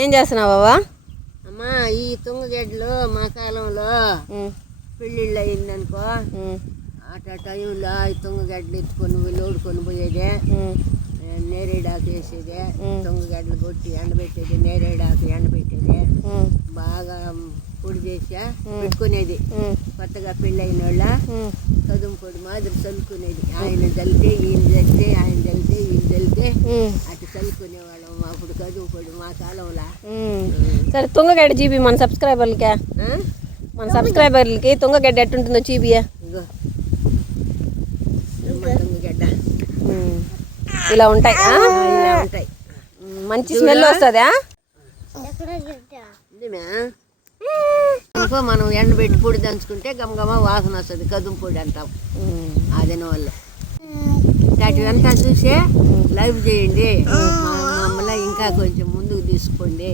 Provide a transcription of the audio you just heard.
ఏం చేస్తున్నావు బావా? అమ్మా ఈ తుంగగడ్డలు మా కాలంలో పెళ్ళిళ్ళు అయిందనుకో అట టైంలో ఈ తుంగగడ్డలు ఎత్తుకొని లోడుకొని పోయేదే, నేరేడాకు వేసేదే, తుంగగడ్డలు కొట్టి ఎండబెట్టేది, నేరేడాకు ఎండబెట్టేది, బాగా పొడి చేసా పెట్టుకునేది. కొత్తగా పెళ్ళి అయిన వాళ్ళ కదుం పొడి మాదిరి చల్లుకునేది. ఆయన చల్లితే ఈయన చల్లితే, ఆయన చల్లితే ఈయన చల్లితే అటు చల్లుకునేవాళ్ళం అప్పుడు కదుం పొడి మా కాలంలో. సరే తుంగగడ్డ జీబీ మన సబ్స్క్రైబర్లకి తుంగగడ్డ ఎట్టుంటుందో జీబీయా? ఇగో తుంగగడ్డ ఇలా ఉంటాయి, ఇలా ఉంటాయి. మంచి స్మెల్ వస్తుందా? అనుకో మనం ఎండబెట్టి పొడి దంచుకుంటే గమగమ వాసన వస్తుంది, కదుం పొడి అంటాం. అదిన వాళ్ళు ఇలాంటివంతా చూసే లైవ్ చేయండి, మమ్మల్ని ఇంకా కొంచెం ముందుకు తీసుకోండి.